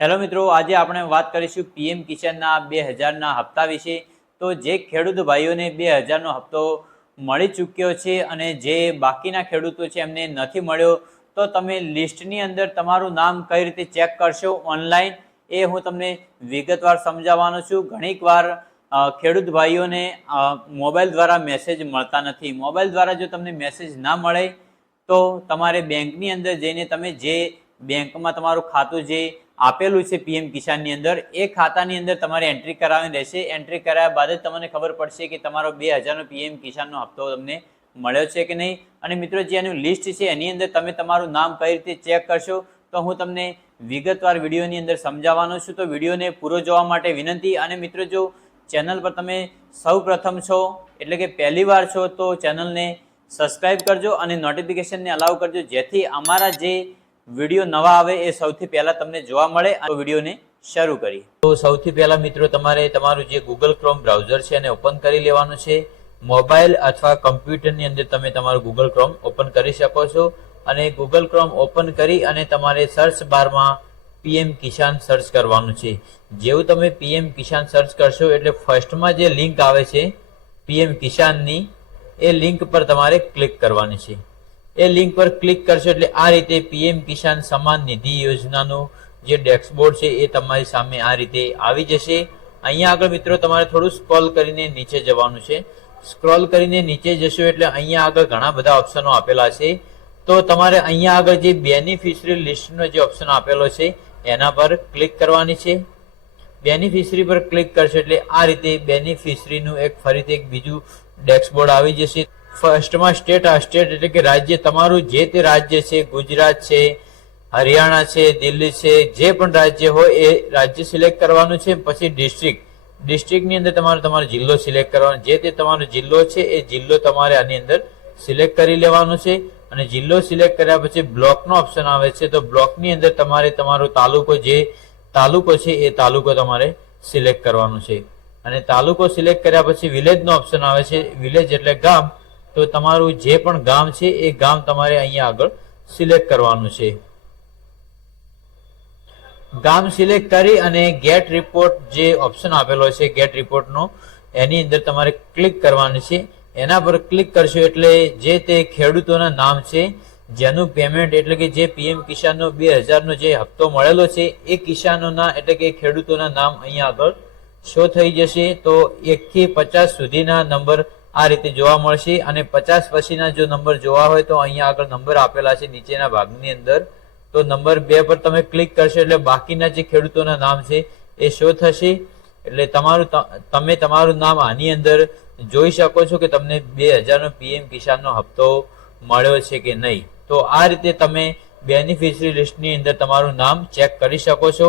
Hello મિત્રો, આજે આપણે વાત કરીશું પીએમ કિસાનના 2000ના હપ્તા વિશે। તો જે ખેડૂત ભાઈઓને 2000નો હપ્તો મળી ચૂક્યો છે અને જે બાકીના ખેડૂતો છે એમને નથી મળ્યો, તો તમે લિસ્ટની અંદર તમારું નામ કઈ રીતે ચેક કરશો ઓનલાઈન, એ હું તમને વિગતવાર સમજાવવાનો છું। ઘણીક વાર ખેડૂત ભાઈઓને મોબાઈલ દ્વારા મેસેજ મળતા નથી। મોબાઈલ દ્વારા જો તમને મેસેજ ના મળે તો તમારે બેંકની અંદર જઈને તમે જે બેંકમાં તમારું ખાતું જે આપેલું છે પીએમ કિસાનની અંદર, એ ખાતાની અંદર તમારે એન્ટ્રી કરાવવાની રહેશે। એન્ટ્રી કરાવ્યા બાદ જ તમને ખબર પડશે કે તમારો 2000નો પીએમ કિસાનનો હપ્તો તમને મળ્યો છે કે નહીં। અને મિત્રો, જે એનું લિસ્ટ છે એની અંદર તમે તમારું નામ કઈ રીતે ચેક કરશો તો હું તમને વિગતવાર વિડીયોની અંદર સમજાવવાનો છું। તો વિડીયોને પૂરો જોવા માટે વિનંતી। અને મિત્રો, જો ચેનલ પર તમે સૌ પ્રથમ છો એટલે કે પહેલી વાર છો તો ચેનલને સબસ્ક્રાઈબ કરજો અને નોટિફિકેશનને અલાઉ કરજો, જેથી અમારા જે વિડીયો નવા આવે એ સૌથી પહેલા તમને જોવા મળે। આ વિડીયોને શરૂ કરીએ તો સૌથી પહેલા મિત્રો તમારે તમારું જે ગૂગલ ક્રોમ બ્રાઉઝર છે એને ઓપન કરી લેવાનું છે। મોબાઈલ અથવા કમ્પ્યુટરની અંદર તમે તમારું ગૂગલ ક્રોમ ઓપન કરી શકો છો અને ગૂગલ ક્રોમ ઓપન કરી અને તમારે સર્ચ બારમાં પીએમ કિસાન સર્ચ કરવાનું છે। જેવું તમે પીએમ કિસાન સર્ચ કરશો એટલે ફર્સ્ટમાં જે લિંક આવે છે પીએમ કિસાનની, એ લિંક પર તમારે ક્લિક કરવાની છે। એ લિંક પર ક્લિક કરશો એટલે આ રીતે પીએમ કિસાન સન્માન નિધિ યોજનાનું જે ડેશબોર્ડ છે એ તમારી સામે આ રીતે આવી જશે। અહીંયા આગળ મિત્રો તમારે થોડું સ્ક્રોલ કરીને નીચે જવાનું છે। સ્ક્રોલ કરીને નીચે જશો એટલે અહીંયા આગળ ઘણા બધા ઓપ્શનો આપેલા છે। તો તમારે અહીંયા આગળ જે બેનિફિશરી લિસ્ટનો જે ઓપ્શન આપેલો છે એના પર ક્લિક કરવાની છે। બેનિફિશરી પર ક્લિક કરશો એટલે આ રીતે બેનિફિશરીનું ફરીથી એક બીજું ડેશબોર્ડ આવી જશે। ફર્સ્ટમાં સ્ટેટ એટલે કે રાજ્ય, તમારું જે તે રાજ્ય છે, ગુજરાત છે, હરિયાણા છે, દિલ્હી છે, જે પણ રાજ્ય હોય એ રાજ્ય સિલેક્ટ કરવાનું છે। પછી ડિસ્ટ્રિક્ટની અંદર તમારો જિલ્લો સિલેક્ટ કરવાનો, જે તે તમારો જિલ્લો છે એ જિલ્લો તમારે આની અંદર સિલેક્ટ કરી લેવાનો છે। અને જિલ્લો સિલેક્ટ કર્યા પછી બ્લોકનો ઓપ્શન આવે છે, તો બ્લોકની અંદર તમારે તમારો તાલુકો છે એ તાલુકો તમારે સિલેક્ટ કરવાનો છે। અને તાલુકો સિલેક્ટ કર્યા પછી વિલેજનો ઓપ્શન આવે છે, વિલેજ એટલે ગામ, તો તમારું જે પણ ગામ છે એ ગામ તમારે અહીંયા આગળ સિલેક્ટ કરવાનું છે। ગામ સિલેક્ટ કરી અને ગેટ રિપોર્ટ જે ઓપ્શન આપેલો છે ગેટ રિપોર્ટનો, એની અંદર તમારે ક્લિક કરવાની છે। એના પર ક્લિક કરશો એટલે જે તે ખેડૂતોના નામ છે જેનું પેમેન્ટ એટલે કે જે પીએમ કિસાનનો 2000નો જે હપ્તો મળેલો છે એ કિસાનોના એટલે કે ખેડૂતોના નામ અહીંયા આગળ શો થઈ જશે। તો 1 થી 50 સુધીના નંબર આ રીતે જોવા મળશે અને 50 પછીના જો નંબર જોવા હોય તો અહીંયા આગળ નંબર આપેલા છે નીચેના ભાગની અંદર। તો નંબર 2 પર તમે ક્લિક કરશો એટલે બાકીના જે ખેડૂતોના નામ છે એ શો થશે। એટલે તમે તમારું નામ આની અંદર જોઈ શકો છો કે તમને 2000નો પીએમ કિસાનનો હપ્તો મળ્યો છે કે નહીં। તો આ રીતે તમે બેનિફિશરી લિસ્ટની અંદર તમારું નામ ચેક કરી શકો છો।